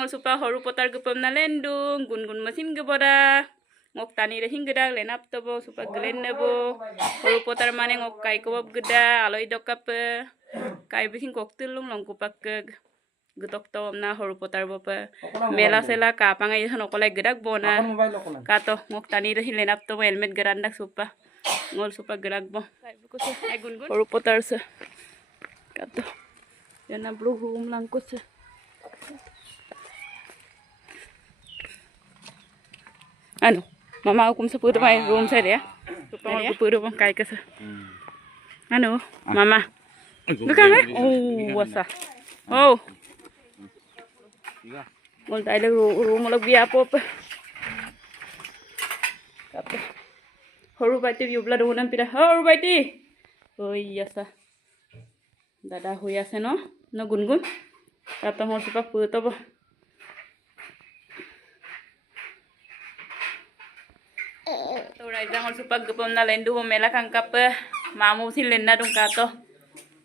ngol supa horu potar gupam na lendung gun mesin gebora ngok tani re hinggedak lenap tobo supa gelen nebo horu potar mane ngok kai kob geda aloi dokap kai bisin kok tulung long kupak getok tom na horu potar bopa mela sela kapang ai han okolai gedak bona kato ngok tani re lenap tobo helmet gerandak supa ngol supa gerak bo gun horu potar se kato yana blue room lang ko se ano mama aku sa puro may room sa dia supa ko puro bang kai ka sa ano mama bukan oh wasa oh mol tayo room lag biya po pa kato horu baiti yubla donan pira horu baiti oh iya sa dada hui ase no gungun kato mol supa puto bo to raida mol supa gupom na lendu bo mela kangkap mamu sin lenna dung kato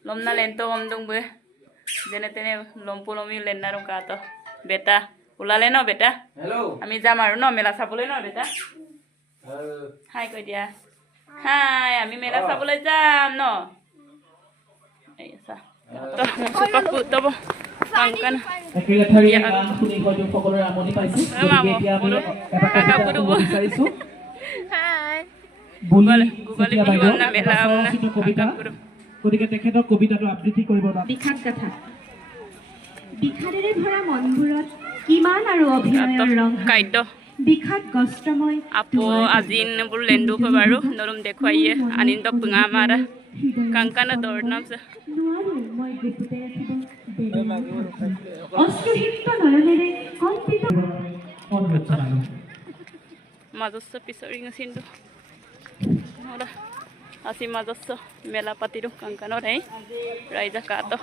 lom na lento om dung be jene tene lompu lomi lenna dung kato beta ulale no beta hello ami jam aru no mela sabole no beta hai koi dia hai ami mela sabole jam no Ayasa. To supa puto bo kangkan ekila thari naam suni hoju সকলৰ আমনি পাইছো গতিকে এতিয়া আমি এটা কথা ক'ব বিচাৰিছো হাই বুগালি না মেলা কবিতা গতিকে তেখেতৰ কবিতাটো আবৃত্তি কৰিব বিখাত কথা বিখাৰেৰে ভৰা মনবোৰত কিমান আৰু অভিনয়ৰ ৰং কাইটো বিখাত গস্ত্ৰময় আপো আজিন বুল লেন্ডু ফবাৰু নৰম দেখুৱাইয়ে আনিন্দ পুঙা মাৰা কাংকানা দৰনাম সে নোৱাৰো মই গুপুতে ৰাখিব অস্ত্ৰহিত নয়নেৰে কম্পিত মাজস্ব পিছৰি গছিন্দু ওৰা আসি মাজস্ব মেলা পাতিৰো কাংকানৰ হে ৰাইজা কাটো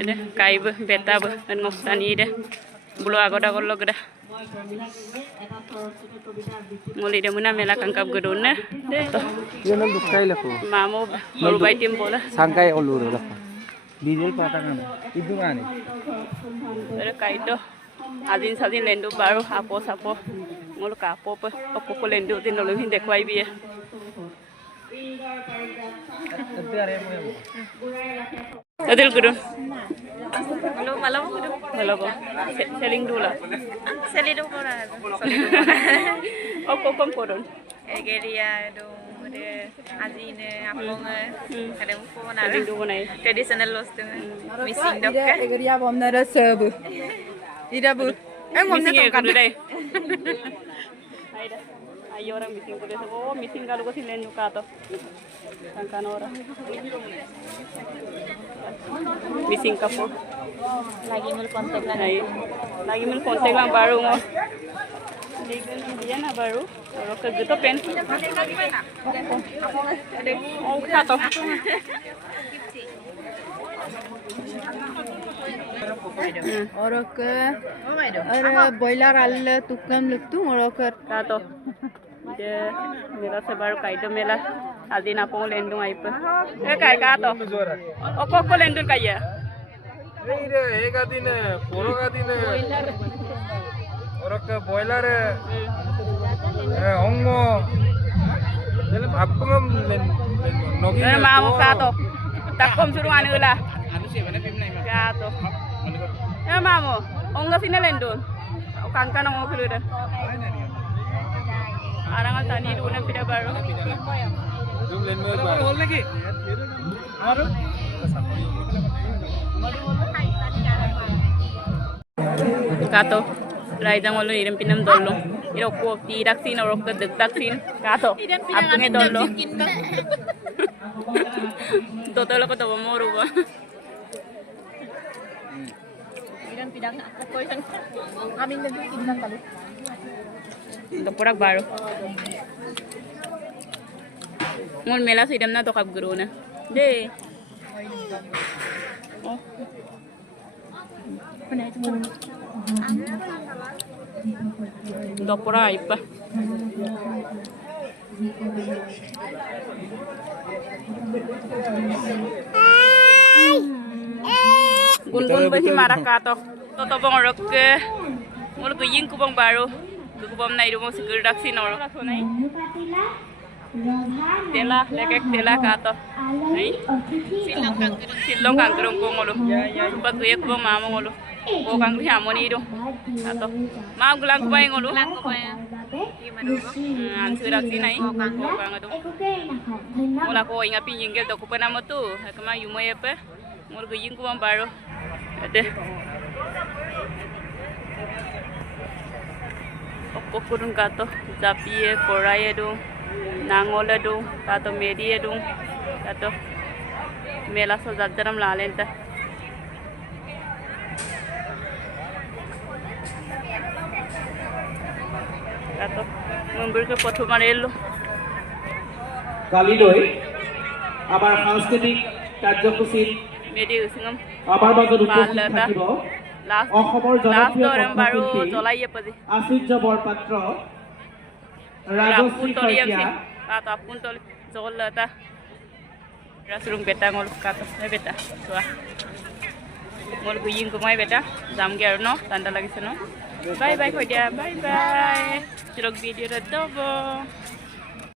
এনে কাইব Betaab ngokstani de bulo agod logda muli de muna mela kangkap gedone to yana dukai lako mamo barubai tim bola sangkai olur lako dijel patakan itu ani ere kaito adin sadin lendu baru apo sapo ngol kapo ko lendu din lo hin dekwai bi adil gudun halo malam gudun halo bo selling dulu selling dulu kora ok kom koron egeria do de azine apong kadang phone na selling dulu nai traditional lost missing dokka egeria bomnara serve ida bu ngomne to kan dai aida ayo orang missing kude oh missing kalau ko silen ka to kan orang missing ka po lagi mul kontak lang baru mo ligan dia na baru oro ka gitu pen oh ka to orok boiler all tukam luktu orok ka to de mela se baru kaito mela adin apong lendung aipa kai ka to ko lendung kaya ei re ega din poro ga din orok boiler ongo apungam nogi mamu ka to takom suruan ula ka to mamu ongo sine lendung kangkan ongo kuluda arangal tani dulu pida baru hol lagi aru kato raidang olo iram pinam dollo iroko tirak sin orok dedak sin kato apnge dollo totolo ko to moru ba iram pidang ko isan amin na pidang kali Doporak baru. Ngon mela sidam na to kap guru na. De. Oh. Doporak ipa. Ay. gun ba himara ka to to bong rok ke mul ko ying ko bong baro ko bom nai ro mo sigur dak sin ro nai tela lekek tela ka to nai silong kangkrong ko ngolo ba ko ye ko ma mo ngolo ko kangri hamoni ro to ma gulang ko bai ngolo an surak sin nai ko kang do mula ko inga pinjing gel to ko pana mo tu kama yumo ye pe mul ko ying ko bom baro ade Pokokun kato zapie korai edu nangol edu kato medi edu kato mela so jajjaram lalenta kato mumbur ke potho marelo কালিলৈ আমাৰ সাংস্কৃতিক কাৰ্যসূচীত medi usingam আমাৰ মাজত উপস্থিত থাকিব অসমৰ জনপ্ৰিয় কণ্ঠশিল্পী jolaiye paji আশ্চৰ্য Borpatra Rajashree Saikia kato apun tol jolata rasrung beta ngol kato beta tua ngol guying ko mai beta jam ge no tanda lagise no bye bye khodia bye bye chirok video ra dobo